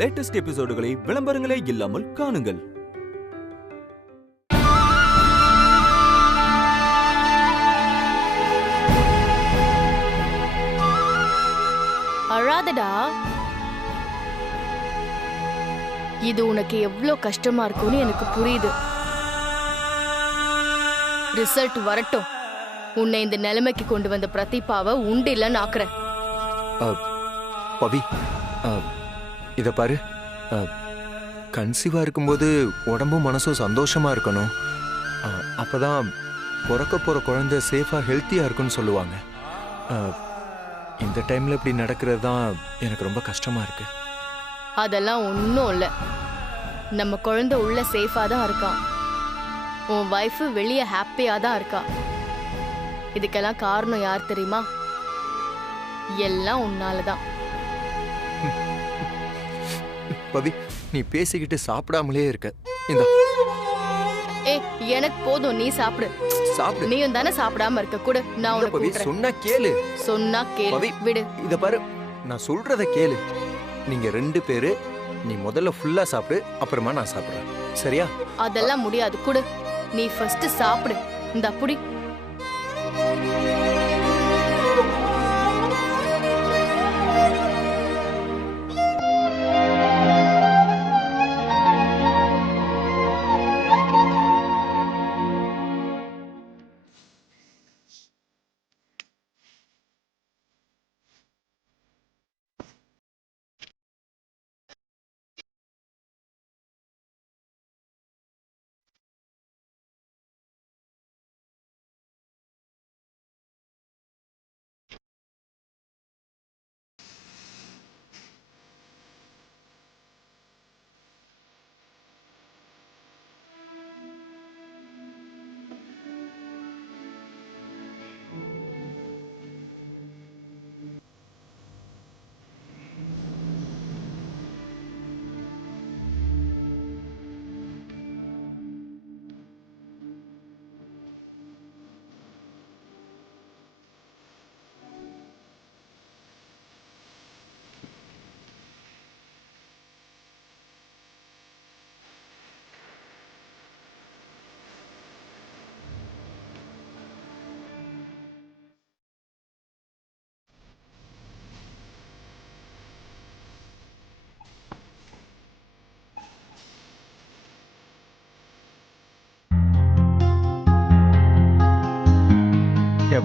Latest எபிசோடுகளை விளம்பரங்களே இல்லாமல் காணுங்கள். அழாதடா. இது உனக்கு எவ்வளவு கஷ்டமா இருக்கும்னு எனக்கு புரியுது. ரிசல்ட் வரட்டும். உன்னை இந்த நிலைமைக்கு கொண்டு வந்த பிரதீபாவை உண்டு இல்லைன்னு ஆக்குறேன். பவி, இத பாரு, கன்சீவா இருக்கும்போது உடம்பும் மனசும் சந்தோஷமா இருக்கணும். அப்பதான் பிறக்க போற குழந்தை சேஃபா ஹெல்த்தியா இருக்குன்னு சொல்லுவாங்க. இந்த டைம்ல இப்படி நடக்கிறது தான் எனக்கு ரொம்ப கஷ்டமா இருக்கு. அதெல்லாம் ஒன்றும் இல்லை. நம்ம குழந்தை உள்ள சேஃபா தான் இருக்கான். உன் வைஃப் வெளியே ஹாப்பியா தான் இருக்கா. இதுக்கெல்லாம் காரணம் யார் தெரியுமா? எல்லாம் உன்னாலதான். பவி, நீ பேசிக்கிட்டு சாப்பிடாமலே இருக்க. இந்த எனக்கு போதும், நீ சாப்பிடு. சாப்பிடு. நீயும் தானே சாப்பிடாம இருக்க. கூட நான் உனக்கு சொன்னா கேளு. சொன்னா கேளு. விடு. இத பாரு, நான் சொல்றத கேளு. நீங்க 2 பேரு, நீ முதல்ல ஃபுல்லா சாப்பிடு, அப்புறமா நான் சாப்பிடுறேன். சரியா? அதெல்லாம் முடியாது. குடு. நீ ஃபர்ஸ்ட் சாப்பிடு. இந்த அப்படி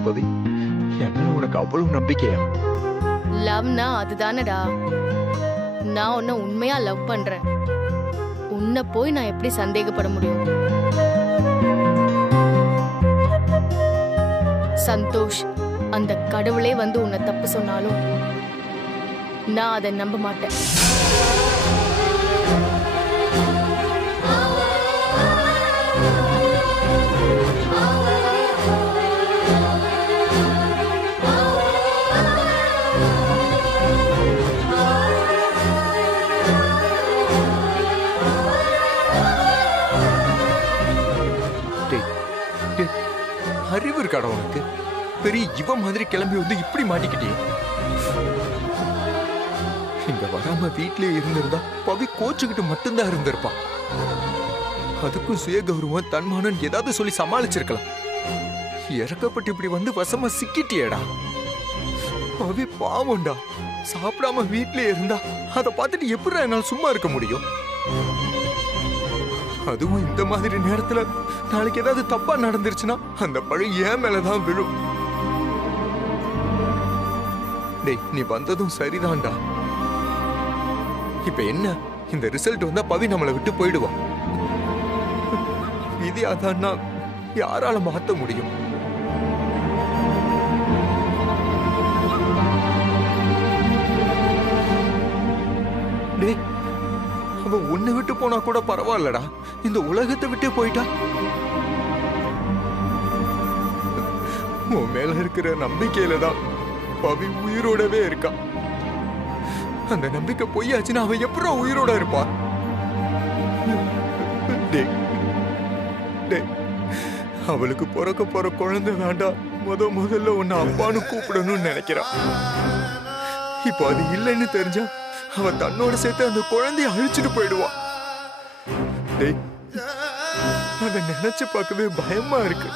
பவி, என்ன உனக்கு அவ்வளவு நம்பிக்கையா? லவ்னா அதுதானடா. நான் உன்னை உண்மையா லவ் பண்றேன். உன்னை போய் நான் எப்படி சந்தேகப்பட முடியும்? சந்தோஷ், அந்த கடவுளே வந்து உன்னை தப்பு சொன்னாலும் நான் அதை நம்ப மாட்டேன். அறிவு இருக்காடா உனக்கு? பெரிய இவ மாதிரி கிளம்பி வந்து இப்படி மாட்டிக்கிட்டே. இங்க வராம வீட்லயே இருந்திருந்தா பவி கோச்சுக்கிட்டு மட்டும்தான் இருந்திருப்பா. அதுக்கும் சுய கௌரவம் தன்மானம் ஏதாவது சொல்லி சமாளிச்சிருக்கலாம். இறக்கப்பட்டு இப்படி வந்து வசமா சிக்கிட்டியேடா. பவி பாவம்டா. சாப்பிடாம வீட்லயே இருந்தா அதை பார்த்துட்டு எப்படி என்னால சும்மா இருக்க முடியும்? அதுவும் இந்த மாதிரி நேரத்துல நாளைக்கு ஏதாவது தப்பா நடந்துருச்சுன்னா அந்த பழி ஏன் மேலதான் விழும். டேய், நீ வந்ததும் சரிதான்டா. இப்ப என்ன, இந்த ரிசல்ட் வந்தா பவி நம்மளை விட்டு போயிடுவா. விதி அதான்னா யாரால மாத்த முடியும்? டேய், அவ உன்னை விட்டு போனா கூட பரவாயில்லடா. இந்த உலகத்தை விட்டே போயிட்டா. உன் மேல இருக்கிற நம்பிக்கையில தான் பவி உயிரோடவே இருக்கா. அந்த நம்பிக்கை பொய்யாச்சுன்னா அவ எப்படா உயிரோட இருப்பா? அவளுக்கு பிறக்க போற குழந்தை வேண்டாம், முதல்ல உன்னை அப்பான்னு கூப்பிடணும்னு நினைக்கிறான். இப்போ அது இல்லைன்னு தெரிஞ்சா அவ தன்னோட சேர்த்து அந்த குழந்தைய அழிச்சிட்டு போயிடுவா. டேய், அத நினைச்சு பார்க்கவே பயமா இருக்கு.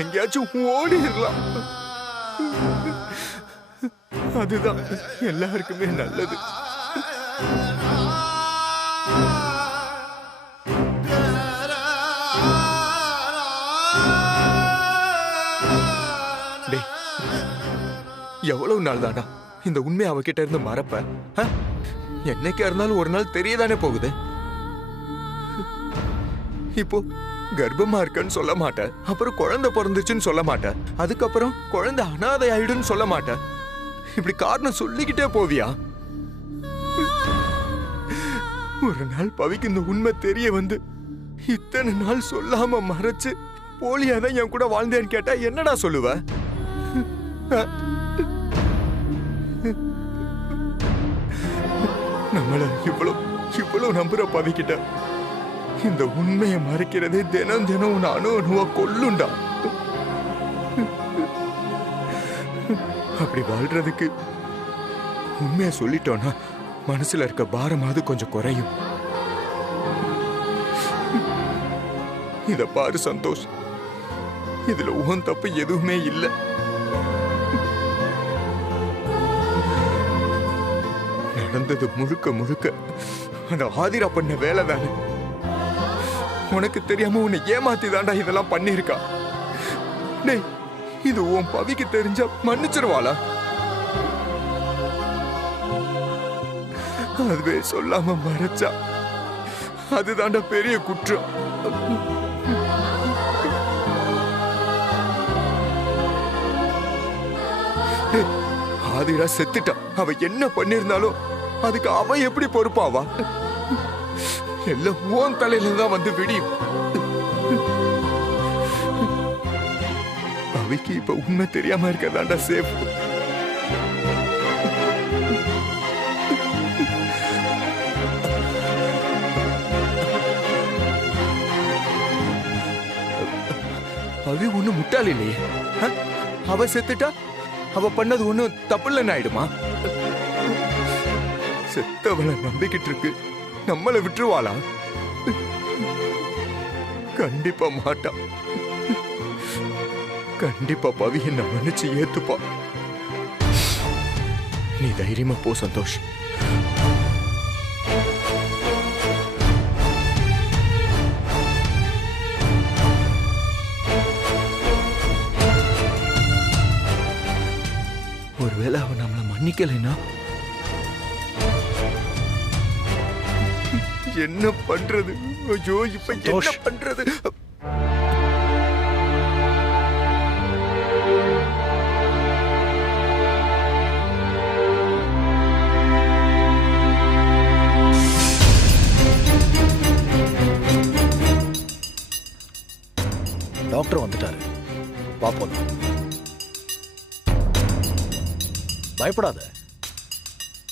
எங்கேயாச்சும் ஓடிடலாம். அதுதான் எல்லாருக்குமே நல்லது. டேய், எவ்வளவு நாள் தானா இந்த உண்மை அவகிட்ட இருந்து மறப்ப? என்னைக்கா இருந்தாலும் ஒரு நாள் தெரியதானே போகுது. இப்போ கர்ப்பமா இருக்கன்னு சொல்ல மாட்டேன், அப்புறம் குழந்தை பிறந்துச்சுன்னு சொல்ல மாட்டேன், அதுக்கப்புறம் குழந்தை அனாதை ஆயிடுன்னு சொல்ல மாட்டேன். இப்படி காரணம் சொல்லிக்கிட்டே போவியா? ஒரு நாள் பவிக்கு இந்த உண்மை தெரிய வந்து இத்தனை நாள் சொல்லாம மறைச்சு போலியாதான் என் கூட வாழ்ந்தேன்னு கேட்டா என்னடா சொல்லுவ? நம்மள இவ்வளவு நம்புற பவிக்கிட்ட இந்த உண்மையை மறைக்கிறதே தினம் தினம் உன்னை அணுவா கொல்லுண்டா. அப்படி வாழ்றதுக்கு உண்மையை சொல்லிட்டோம்னா மனசுல இருக்க பாரமாவது கொஞ்சம் குறையும். இத பாரு சந்தோஷ், இதுல உன் தப்பு எதுவுமே இல்லை. நடந்தது முழுக்க முழுக்க அந்த ஆதிரா பண்ண வேலை தானே. உனக்கு தெரியாம உன்னை ஏமாத்தி தாண்டா இதெல்லாம் பண்ணிருக்கா. டேய், இது உன் பவிக்கு தெரிஞ்சா மன்னிச்சிருவாளா? அதுவே சொல்லாம மறைச்சா அதுதாண்டா பெரிய குற்றம். ஆதிரா செத்துட்டா. அவ என்ன பண்ணிருந்தாலும் அதுக்கு அவ எப்படி பொறுப்பாவா? எல்லாம் உன் தலையில தான் வந்து விடியும். அவைக்கு இப்ப உண்மை தெரியாம இருக்கதாண்டா சேஃப். அவி ஒண்ணு முட்டாள் இல்லையே. அவ செத்துட்டா அவ பண்ணது ஒண்ணும் தப்பு இல்லைன்னு ஆயிடுமா? செத்தவளை நம்பிக்கிட்டு இருக்கு, நம்மளை விட்டுருவாளா? கண்டிப்பா மாட்டா. கண்டிப்பா பவி என்ன மன்னிச்சு ஏத்துப்பா. நீ தைரியமா போ சந்தோஷ். ஒருவேளை அவன் நம்மளை மன்னிக்கலைன்னா என்ன பண்றது? ஐயோ, இப்ப என்ன பண்றது? டாக்டர் வந்துட்டாரு, பாப்போம். பயப்படாத,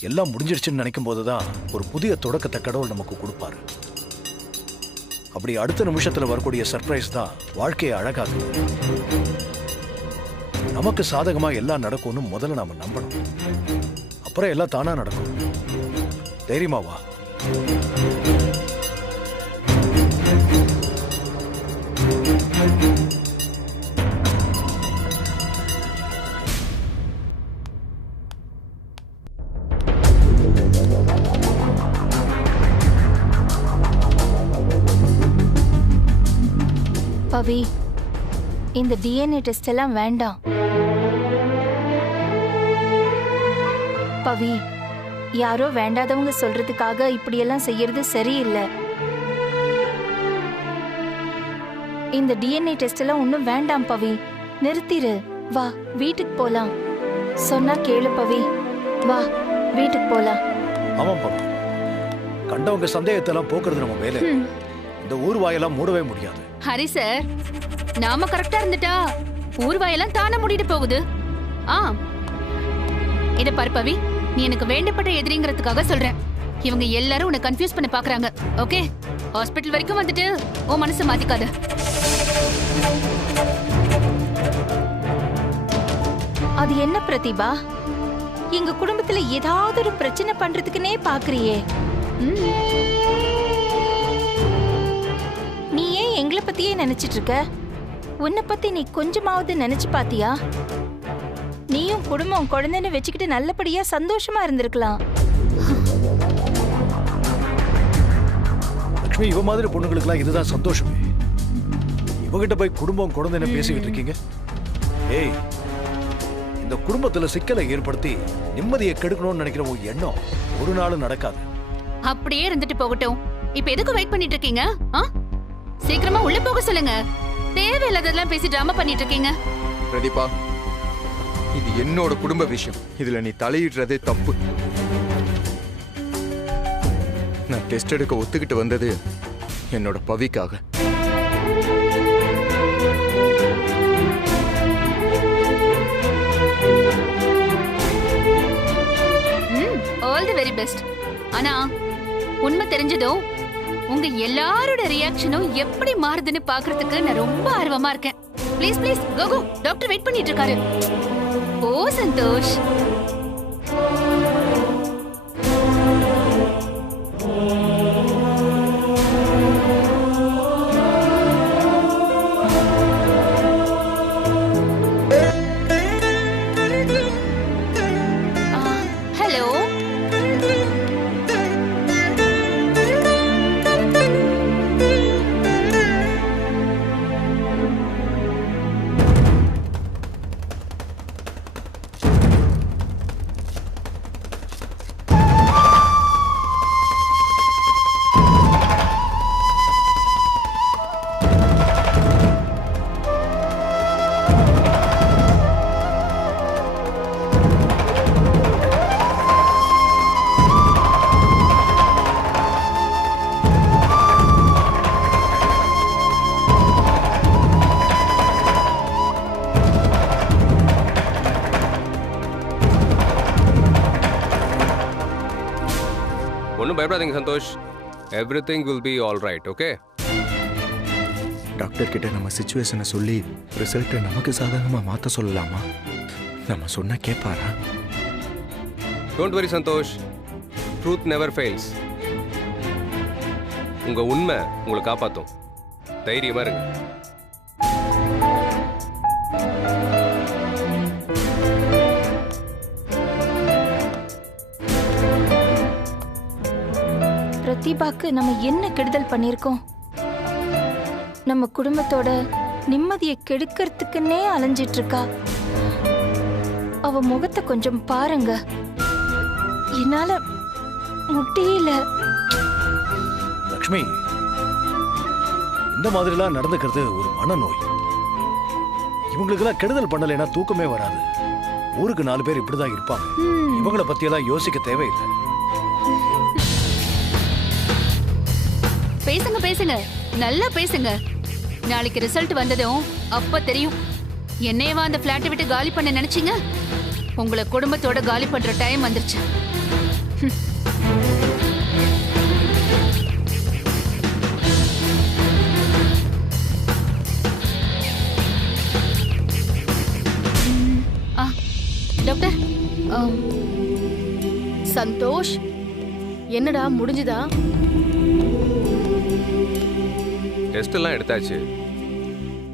எல்லாம் முடிஞ்சிருச்சுன்னு நினைக்கும் போதுதான் ஒரு புதிய தொடக்கத்தை கடவுள் நமக்கு கொடுப்பாரு. அப்படி அடுத்த நிமிஷத்துல வரக்கூடிய சர்ப்ரைஸ் தான் வாழ்க்கையை அழகாகுது. நமக்கு சாதகமா எல்லாம் நடக்கும்னு முதல்ல நாம நம்பணும், அப்புறம் எல்லாம் தானா நடக்கும். தைரியமா வா. பவி, இந்த டிஎன்ஏ டெஸ்ட் எல்லாம் வேண்டாம். பவி, யாரோ வேண்டாதவங்க சொல்றதுக்காக இப்படியெல்லாம் செய்யறது சரியில்லை. இந்த டிஎன்ஏ டெஸ்ட் எல்லாம் ஒன்றும் வேண்டாம் பவி, நிறுத்திரு. வா, வீட்டுக்கு போலாம். சொன்னா கேளு பவி, வா வீட்டுக்கு போலாம். ஆமாம் பவி, கண்டவங்க சந்தேகத்தெல்லாம் போக்குறது நம்ம வேலை. இந்த ஊர் வாயெல்லாம் மூடவே முடியாது. ஹரி சார், நாம கரெக்டா இருந்துட்டா ஊர்வாயெல்லாம் தானே மூடிட்டு போகுது. இத பாரு பவி, நீ எனக்கு வேண்டப்பட்ட எதிரிங்கிறதுக்காக சொல்றேன். இவங்க எல்லாரும் உன்னை கன்ஃபியூஸ் பண்ண பாக்குறாங்க. ஓகே, ஹாஸ்பிட்டல் வரைக்கும் வந்துட்டு உன் மனசை மாத்திக்காத. அது என்ன பிரதிபா? எங்க குடும்பத்துல ஏதாவது ஒரு பிரச்சனை பண்றதுக்குன்னே பாக்குறியே. நீ ஏன் எங்களை பத்தியே நினைச்சிட்டு இருக்க? உன்னை பத்தி நீ கொஞ்சமாவது நினைச்சு பாத்தியா? நீயும் குடும்பம் குழந்தைன்னு வச்சுக்கிட்டு நல்லபடியா சந்தோஷமா இருந்திருக்கலாம். லக்ஷ்மி, இவ மாதிரி பொண்ணுங்களுக்குலாம் இதுதான் சந்தோஷமே. இவகிட்ட போய் குடும்பம் குழந்தைன்னு பேசிக்கிட்டு இருக்கீங்க. ஏய், இந்த குடும்பத்துல சிக்கலை ஏற்படுத்தி நிம்மதியை கெடுக்கணும்னு நினைக்கிற உன் எண்ணம் ஒரு நாளும் நடக்காது. அப்படியே இருந்துட்டு போகட்டும். இப்ப எதுக்கு வெயிட் பண்ணிட்டு இருக்கீங்க? சீக்கிரமா உள்ள போக சொல்லுங்க. தேவையில்லாததெல்லாம் பேசி டிராமா பண்ணிட்டு இருக்கீங்க. பிரதீபா, இது என்னோட குடும்ப விஷயம். இதுல நீ தலையிடுறதே தப்பு. நான் டெஸ்ட் எடுக்க ஒத்துக்கிட்டு வந்தது என்னோட பவிக்காக. All the very best. ஆனா உண்மை தெரிஞ்சதும் உங்க எல்லாரோட ரியாக்ஷனும் எப்படி மாறுதுன்னு பாக்குறதுக்கு நான் ரொம்ப ஆர்வமா இருக்கேன். Please please go go. Doctor wait பண்ணிட்டு இருக்காரு. ஓ சந்தோஷ். ஹலோ. ஒன்றும் பயப்படாதீங்க Santhosh. Everything will be all right. Okay. Doctor கிட்ட நம்ம சிச்சுவேஷனை சொல்லி ரிசல்ட்டை நமக்கு சாதகமா மாத்த சொல்லலாமா? நம்ம சொன்னா கேட்பாரா? Don't worry Santhosh. Truth never fails. உங்க உண்மை உங்களை காப்பாற்றும். தைரியமா இருங்க. பிரதீபாக்கு நம்ம என்ன கெடுதல் பண்ணிருக்கோம்? நம்ம குடும்பத்தோட நிம்மதியை கெடுக்கிறதுக்குன்னே அலைஞ்சிட்டு இருக்கா. அவ முகத்தை கொஞ்சம் பாருங்க. என்னால முடியல. லக்ஷ்மி, இந்த மாதிரிலாம் நடந்துக்கிறது ஒரு மனநோய். இவங்களுக்கெல்லாம் கெடுதல் பண்ணலைன்னா தூக்கமே வராது. ஊருக்கு 4 பேர் இப்படிதான் இருப்பாங்க. இவங்கள பத்தியெல்லாம் யோசிக்க தேவையில்லை. பேசுங்க பேசுங்க, நல்லா பேசுங்க. நாளைக்கு ரிசல்ட் வந்ததும் அப்ப தெரியும். என்னையவா அந்த பிளாட்டை விட்டு காலி பண்ண நினைச்சீங்க? உங்களை குடும்பத்தோட காலி பண்ற டைம் வந்துருச்சு. டாக்டர். சந்தோஷ், என்னடா முடிஞ்சுதா? டெஸ்ட் எல்லாம் எடுத்தாச்சு.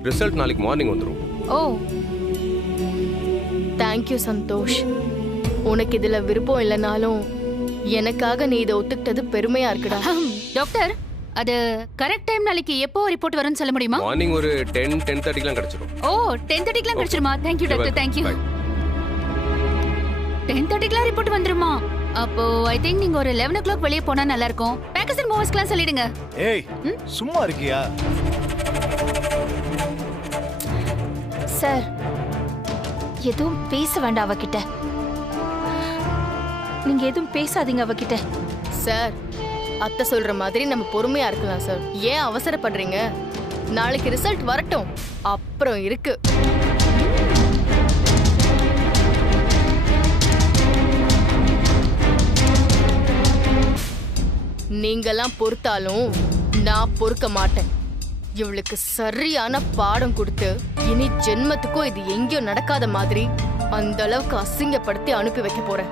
ரிசல்ட் நாளைக்கு மார்னிங் வந்துடும். ஓ, தேங்க்யூ சந்தோஷ். உனக்கு இதுல விருப்பம் இல்லைனாலும் எனக்காக நீ இதை ஒத்துக்கிட்டது பெருமையா இருக்குடா. டாக்டர், அது கரெக்ட் டைம் நாளைக்கு எப்போ ரிப்போர்ட் வரும்னு சொல்ல முடியுமா? மார்னிங் ஒரு 10:30க்குலாம் கிடைச்சிடும். ஓ, 10:30க்குலாம் கிடைச்சிருமா? Thank you doctor, thank you. 10:30க்குலாம் ரிப்போர்ட் வந்துருமா? அப்போ ஐ திங்க் நீங்க ஒரு 11 o'clock வெளியே போனா நல்லா இருக்கும். பேக்கர்ஸ் அண்ட் மூவர்ஸ்க்குலாம் சொல்லிடுங்க. ஏய், சும்மா இருக்கியா? சார், எதுவும் பேச வேண்டாம் அவகிட்ட. நீங்க எதுவும் பேசாதீங்க அவகிட்ட. சார், அத்தை சொல்ற மாதிரி நம்ம பொறுமையா இருக்கலாம் சார். ஏன் அவசரப்படுறீங்க? நாளைக்கு ரிசல்ட் வரட்டும், அப்புறம் இருக்கு. நீங்கெல்லாம் பொறுத்தாலும் நான் பொறுக்க மாட்டேன். இவளுக்கு சரியான பாடம் கொடுத்து இனி ஜென்மத்துக்கும் இது எங்கேயும் நடக்காத மாதிரி அந்த அளவுக்கு அசிங்கப்படுத்தி அனுப்பி வைக்க போறேன்.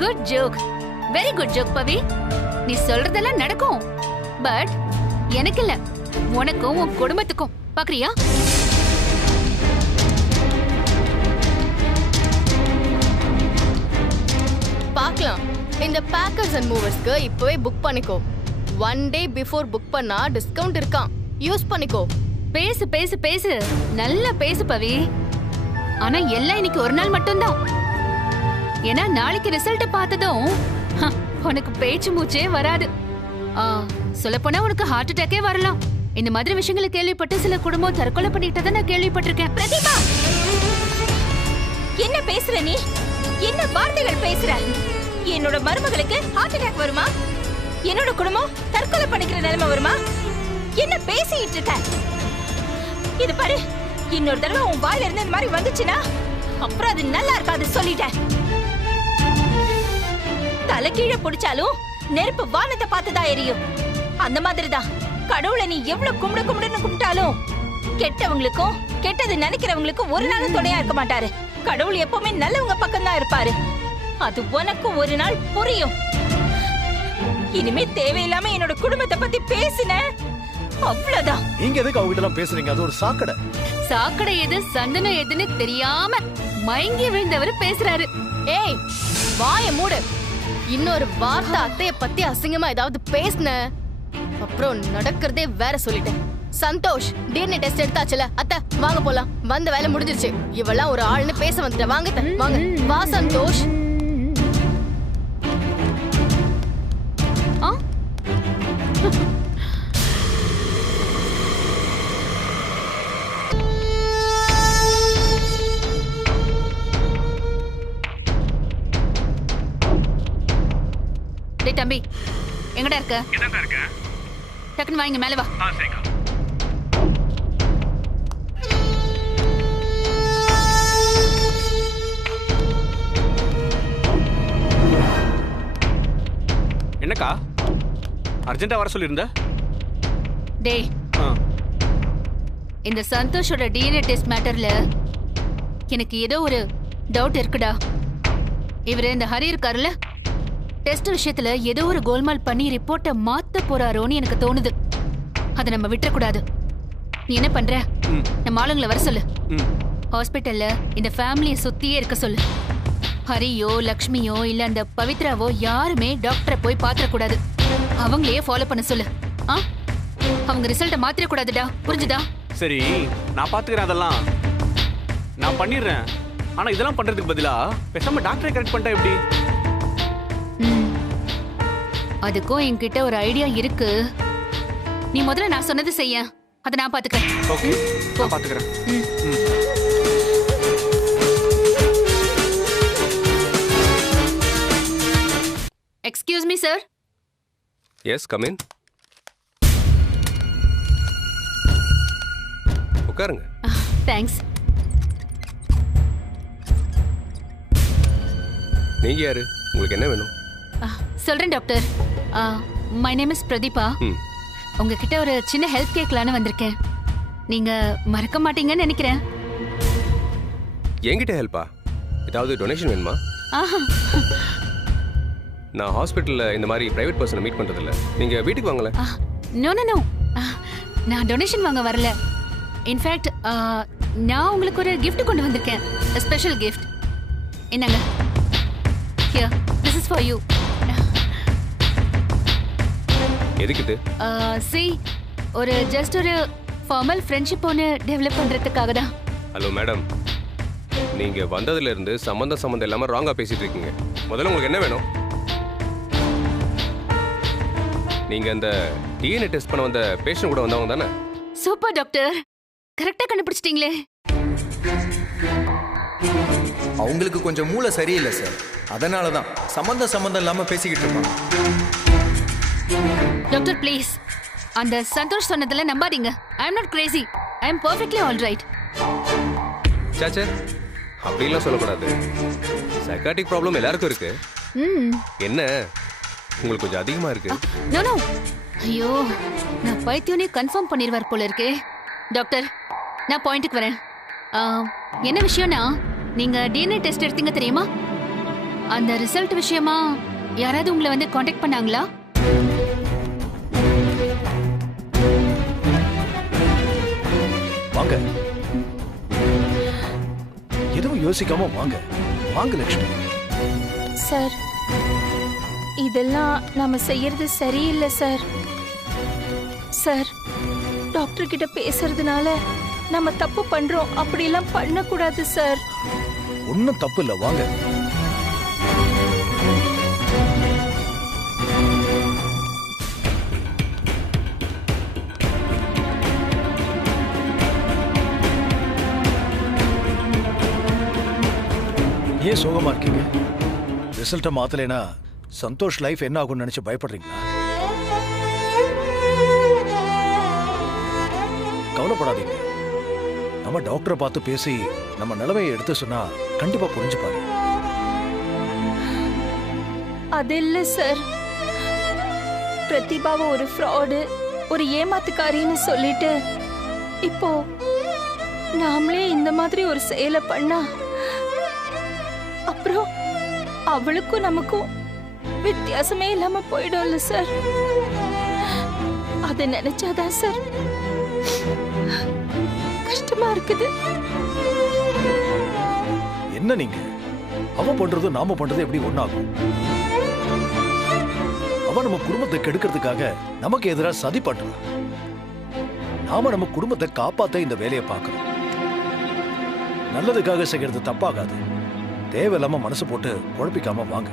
Good joke, very good joke Pavi. நீ சொல்றதெல்லாம் நடக்கும், பட் எனக்கு இல்ல, உனக்கும் உன் குடும்பத்துக்கும். பாக்குறியா? பார்க்கலாம். இந்த பேக்கர்ஸ் அண்ட் மூவர்ஸ்க்கு இப்பவே புக் பண்ணிக்கோ. 1 day before புக் பண்ணா டிஸ்கவுண்ட் இருக்கான், யூஸ் பண்ணிக்கோ. பேசு பேசு பேசு, நல்லா பேசு பவி. ஆனா எல்லாம் இன்னைக்கு ஒரு நாள் மட்டும்தான். ஏன்னா நாளைக்கு ரிசல்ட் பார்த்ததும் உனக்கு பேச்சு மூச்சே வராது. சொல்லப்போனா உனக்கு ஹார்ட் அட்டாக்கே வரலாம். இந்த மாதிரி விஷயங்களை கேள்விப்பட்டு சில குடும்பம் தற்கொலை பண்ணிட்டதை நான் கேள்விப்பட்டிருக்கேன். பிரதீபா, என்ன பேசுற நீ? என்ன வார்த்தைகள் பேசுற? என்னோட மருமகளுக்கு ஹார்ட் அட்டாக் வருமா? என்னோட குடும்பம் தற்கொலை பண்ணிக்கிற நிலைமை வருமா? என்ன பேசிட்டு இருக்க? இது பாரு, இன்னொரு தடவை உன் வாயில இருந்து இந்த மாதிரி வந்துச்சுன்னா அப்புறம் அது நல்லா இருக்காது, சொல்லிட்டேன். தலை கீழே பிடிச்சாலும் நெருப்பு வானத்தை பார்த்துதான் எரியும். அந்த மாதிரிதான் கடவுளை நீ எவ்வளவு கும்பிடுன்னு கும்பிட்டாலும் கெட்டவங்களுக்கும் கெட்டது நினைக்கிறவங்களுக்கும் ஒரு நாளும் துணையா இருக்க மாட்டாரு. கடவுள் எப்பவுமே நல்லவங்க பக்கம் தான் இருப்பாரு. அது உனக்கு ஒரு நாள் புரியும். இனிமே தேவையில்லாம என்னோட குடும்பத்தை பத்தி பேசின அவ்வளவுதான். நீங்க எதுக்கு அவங்க எல்லாம் பேசுறீங்க? அது ஒரு சாக்கடை. சாக்கடை எது சந்தனம் எதுன்னு தெரியாம மயங்கி விழுந்தவர் பேசுறாரு. ஏய், வாய மூடு. இன்னொரு வார்த்தை அத்தைய பத்தி அசிங்கமா ஏதாவது பேசுன அப்புறம் நடக்கிறதே வேற. சொல்லிட்டேன். சந்தோஷ், டிஎன்ஏ டெஸ்ட் எடுத்தாச்சுல? அத்தை வாங்க போலாம். வந்த வேலை முடிஞ்சிருச்சு. இவெல்லாம் ஒரு ஆள்னு பேச வந்துட்டேன். வாங்க வாங்க. வா சந்தோஷ். டேய் தம்பி, எங்கடா இருக்க? டக்குன்னு வாங்க, மேலே வா. என்னக்கா அர்ஜென்ட்டா வர சொல்லியிருந்த? டேய், இந்த சந்தோஷோட டிஎன்ஏ டெஸ்ட் மேட்டர்ல எனக்கு ஏதோ ஒரு டவுட் இருக்குடா. இவரு இந்த ஹரி இருக்காருல்ல, டெஸ்ட் விஷயத்துல ஏதோ ஒரு கோல்மால் பண்ணி ரிப்போர்ட்டை மாத்த போறாரோன்னு எனக்கு தோணுது. அதை நம்ம விட்டுறக்கூடாது. நீ என்ன பண்ற? நம்ம ஆளுங்களை வர சொல்லு. ஹாஸ்பிட்டல்ல இந்த ஃபேமிலியை சுத்தியே இருக்க சொல்லு. ஹரியோ லக்ஷ்மியோ இல்ல அந்த பவித்ராவோ யாருமே டாக்டரை போய் பாத்திரக்கூடாது. அவங்களையே ஃபாலோ பண்ண சொல்லு. அவங்க ரிசல்ட்டை மாத்திரக்கூடாதுடா, புரிஞ்சுதா? சரி, நான் பாத்துக்கிறேன். அதெல்லாம் நான் பண்ணிடுறேன். ஆனா இதெல்லாம் பண்றதுக்கு பதிலா பேசாம டாக்டரை கரெக்ட் பண்ணிட்டா எப்படி? அதுக்கும் என்கிட்ட ஒரு ஐடியா இருக்கு. நீ முதல்ல நான் சொன்னது செய்ய, அதை நான் பாத்துக்கிறேன். ஓகே, நான் பாத்துக்கிறேன். Excuse me sir. Yes, come in. உட்காருங்க. தேங்க்ஸ். நீங்க யாரு? உங்களுக்கு என்ன வேணும்? சொல்றேன் doctor. My name is Pradeepa. உங்ககிட்ட ஒரு சின்ன ஹெல்ப் கேட்கலான்னு வந்திருக்கேன். நீங்க மறக்க மாட்டீங்கன்னு நினைக்கிறேன். என்கிட்ட ஹெல்ப்பா? ஏதாவது டொனேஷன் வேணுமா? நான் ஹாஸ்பிட்டல்ல இந்த மாதிரி பிரைவேட் பர்சனை மீட் பண்றது இல்ல. நீங்க வீட்டுக்கு வாங்கல. நோ நோ நோ, நான் டொனேஷன் வாங்க வரல. இன்ஃபேக்ட் நான் உங்களுக்கு ஒரு gift கொண்டு வந்திருக்கேன். Special gift. என்னங்க? Here, this is for you. எதுக்கு இது? see, ஜஸ்ட் ஒரு ஃபார்மல் ஃப்ரெண்ட்ஷிப் ஒன்று டெவலப் பண்றதுக்காக தான். ஹலோ மேடம், நீங்க வந்ததுல இருந்து சம்பந்தம் இல்லாம ராங்கா பேசிட்டு இருக்கீங்க. முதல்ல உங்களுக்கு என்ன வேணும்? நீங்க அந்த டிஎன்ஏ டெஸ்ட் பண்ண வந்த பேஷண்ட் கூட வந்தவங்க தானே? சூப்பர் டாக்டர், கரெக்டா கண்டுபிடிச்சிட்டீங்களே. அவங்களுக்கு கொஞ்சம் மூளை சரியில்லை சார். அதனாலதான் சம்பந்தம் இல்லாம பேசிக்கிட்டு இருப்பாங்க. டாக்டர் ப்ளீஸ், அந்த சந்தோஷ் சொன்னதுல நம்பாதீங்க. I am not crazy. I am perfectly all right. சாச்சா, அப்படிலாம் சொல்லக்கூடாது. சைக்காட்டிக் ப்ராப்ளம் எல்லாருக்கும் இருக்கு. என்ன உங்களுக்கு கொஞ்சம் அதிகமா இருக்கு? நோ நோ, ஐயோ, நான் பைத்தியனே கன்ஃபார்ம் பண்ணிடுவார் போல இருக்கே. டாக்டர், நான் பாயிண்ட்டுக்கு வரேன். என்ன விஷயம்னா நீங்க டிஎன்ஏ டெஸ்ட் எடுத்தீங்க தெரியுமா? அந்த ரிசல்ட் விஷயமா யாராவது உங்களை வந்து காண்டாக்ட் பண்ணாங்களா? வாங்க, எதுவும் யோசிக்காம வாங்க. வாங்க லட்சுமி. சார், இதெல்லாம் நாம செய்யறது சரியில்லை சார். சார், டாக்டர் கிட்ட பேசுறதுனால நம்ம தப்பு பண்றோம், அப்படிலாம் பண்ணக்கூடாது சார். ஒன்னும் தப்பு இல்ல, வாங்க. ஏன் சோகமா இருக்கீங்க? ரிசல்ட்டை மாத்தலைனா சந்தோஷ் லைஃப் என்ன ஆகும்னு நினைச்சு பயப்படுறீங்களா? கவலைப்படாதீங்க. நம்ம டாக்டரை பார்த்து பேசி நம்ம நிலைமையை எடுத்து சொன்னா கண்டிப்பா புரிஞ்சுப்பாரு. அது இல்ல சார், பிரதிபாவை ஒரு ஃப்ராடு, ஒரு ஏமாத்துக்காரின்னு சொல்லிட்டு இப்போ நாமளே இந்த மாதிரி ஒரு செயலை பண்ணா அப்புறம் அவளுக்கும் நமக்கும் வித்தியாசமே இல்லாம போயிடும்ல சார். அதை நினைச்சாதான் சார் கஷ்டமா இருக்குது. என்ன நீங்க அவ பண்றது நாம பண்றது எப்படி ஒண்ணாகும்? அவ நம்ம குடும்பத்தை கெடுக்கிறதுக்காக நமக்கு எதிராக சதி பண்றா. நாம நம்ம குடும்பத்தை காப்பாத்த இந்த வேலையை பார்க்கணும். நல்லதுக்காக செய்யறது தப்பாகாது. தேவையில்லாம மனசு போட்டு குழப்பிக்காம வாங்க.